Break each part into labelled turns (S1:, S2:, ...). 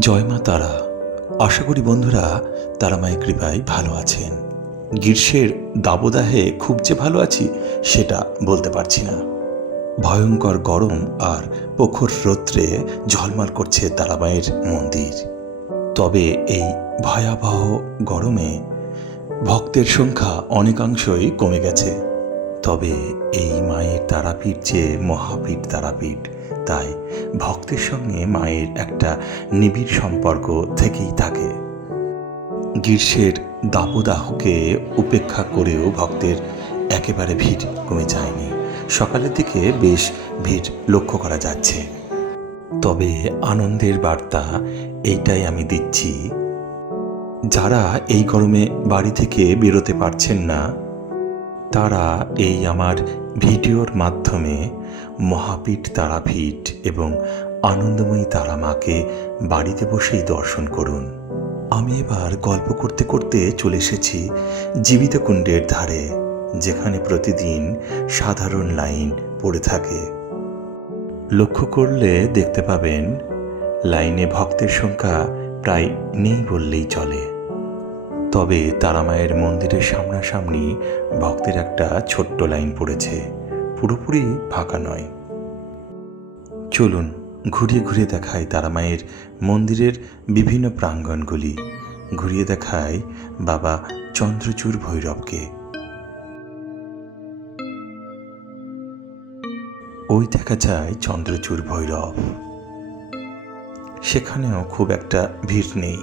S1: জয় মা তারা। আশা করি বন্ধুরা তারা মায়ের কৃপায় ভালো আছেন। গ্রীষ্মের দাবদাহে খুব যে ভালো আছি, সেটা বলতে পারছি না। ভয়ঙ্কর গরম আর প্রখর রৌদ্রে ঝলমল করছে তারামায়ের মন্দির। তবে এই ভয়াবহ গরমে ভক্তের সংখ্যা অনেকাংশই কমে গেছে। তবে এই তারাপীঠ যে মহাপীঠ তারাপীঠ, তাই ভক্তের সঙ্গে মায়ের একটা নিবিড় সম্পর্ক থেকেই থাকে। গ্রীষ্মের দাবদাহকে উপেক্ষা করেও ভক্তের একেবারে ভিড় কমে যায়নি। সকালের দিকে বেশ ভিড় লক্ষ্য করা যাচ্ছে। তবে আনন্দের বার্তা এইটাই আমি দিচ্ছি, যারা এই গরমে বাড়ি থেকে বেরোতে পারছেন না, তারা এই আমার ভিডিওর মাধ্যমে মহাপীঠ তারাপীঠ এবং আনন্দময়ী তারা মাকে বাড়িতে বসেই দর্শন করুন। আমি এবার গল্প করতে করতে চলে এসেছি জীবিত কুণ্ডের ধারে, যেখানে প্রতিদিন সাধারণ লাইন পড়ে থাকে। লক্ষ্য করলে দেখতে পাবেন, লাইনে ভক্তের সংখ্যা প্রায় নেই বললেই চলে। তবে তারামায়ের মন্দিরের সামনাসামনি ভক্তের একটা ছোট্ট লাইন পড়েছে, পুরোপুরি ফাঁকা নয়। চলুন, ঘুরিয়ে ঘুরিয়ে দেখায় তারামায়ের মন্দিরের বিভিন্ন প্রাঙ্গণগুলি ঘুরিয়ে দেখায় বাবা চন্দ্রচূড় ভৈরবকে। ওই দেখা যায় চন্দ্রচূড় ভৈরব। সেখানেও খুব একটা ভিড় নেই।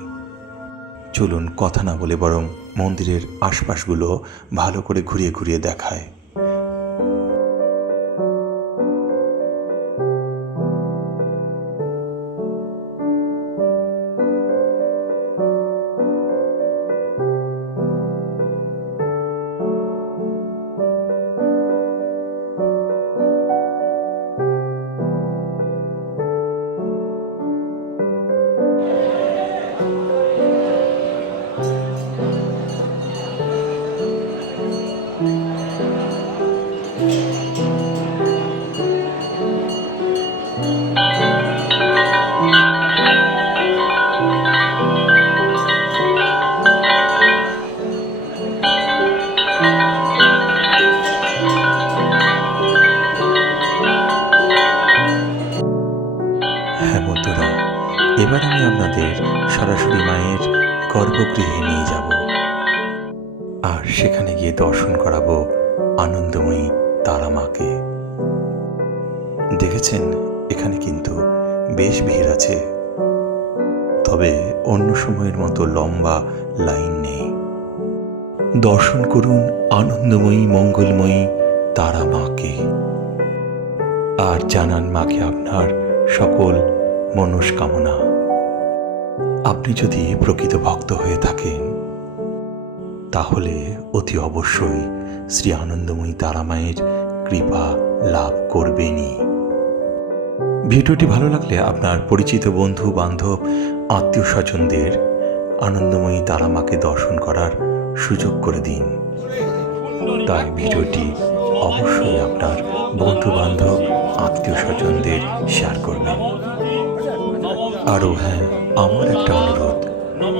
S1: চলুন কথা না বলে বরং মন্দিরের আশপাশগুলো ভালো করে ঘুরিয়ে ঘুরিয়ে দেখায়। এবার আমি আপনাদের সরাসরি মায়ের গর্ভগৃহে নিয়ে যাব। আর সেখানে গিয়ে দর্শন করাবো আনন্দময়ী তারা মাকে দেখেছেন, এখানে কিন্তু বেশ ভিড় আছে। তবে অন্য সময়ের মতো লম্বা লাইন নেই। দর্শন করুন আনন্দময়ী, মঙ্গলময়ী তারা মাকে আর জানান মাকে আপনার সকল মনস্কামনা। আপনি যদি প্রকৃত ভক্ত হয়ে থাকেন, তাহলে অতি অবশ্যই শ্রী আনন্দময়ী তারামায়ের কৃপা লাভ করবেনই। ভিডিওটি ভালো লাগলে আপনার পরিচিত বন্ধু, বান্ধব, আত্মীয় স্বজনদের আনন্দময়ী তারামাকে দর্শন করার সুযোগ করে দিন। তাই ভিডিওটি অবশ্যই আপনার বন্ধু, বান্ধব, আত্মীয় স্বজনদের শেয়ার করবেন। আরও হ্যাঁ আমার একটা অনুরোধ।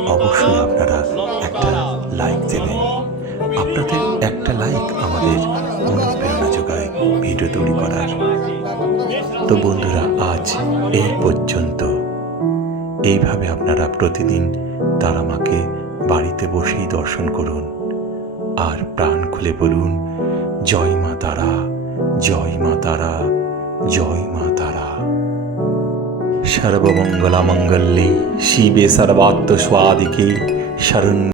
S1: অবশ্যই আপনারা একটা লাইক দেবেন। আপনাদের একটা লাইক আমাদের অনুপ্রেরণা যোগায় ভিডিও তৈরি করার। তো বন্ধুরা, আজ এই পর্যন্ত। এইভাবে আপনারা প্রতিদিন তারা মাকে বাড়িতে বসেই দর্শন করুন। আর প্রাণ খুলে বলুন, জয় মা তারা, জয় মা তারা, জয় মা তারা সর্বমঙ্গলা মঙ্গলে শিবে সর্বাত্ম স্বাদিকে শরণ্য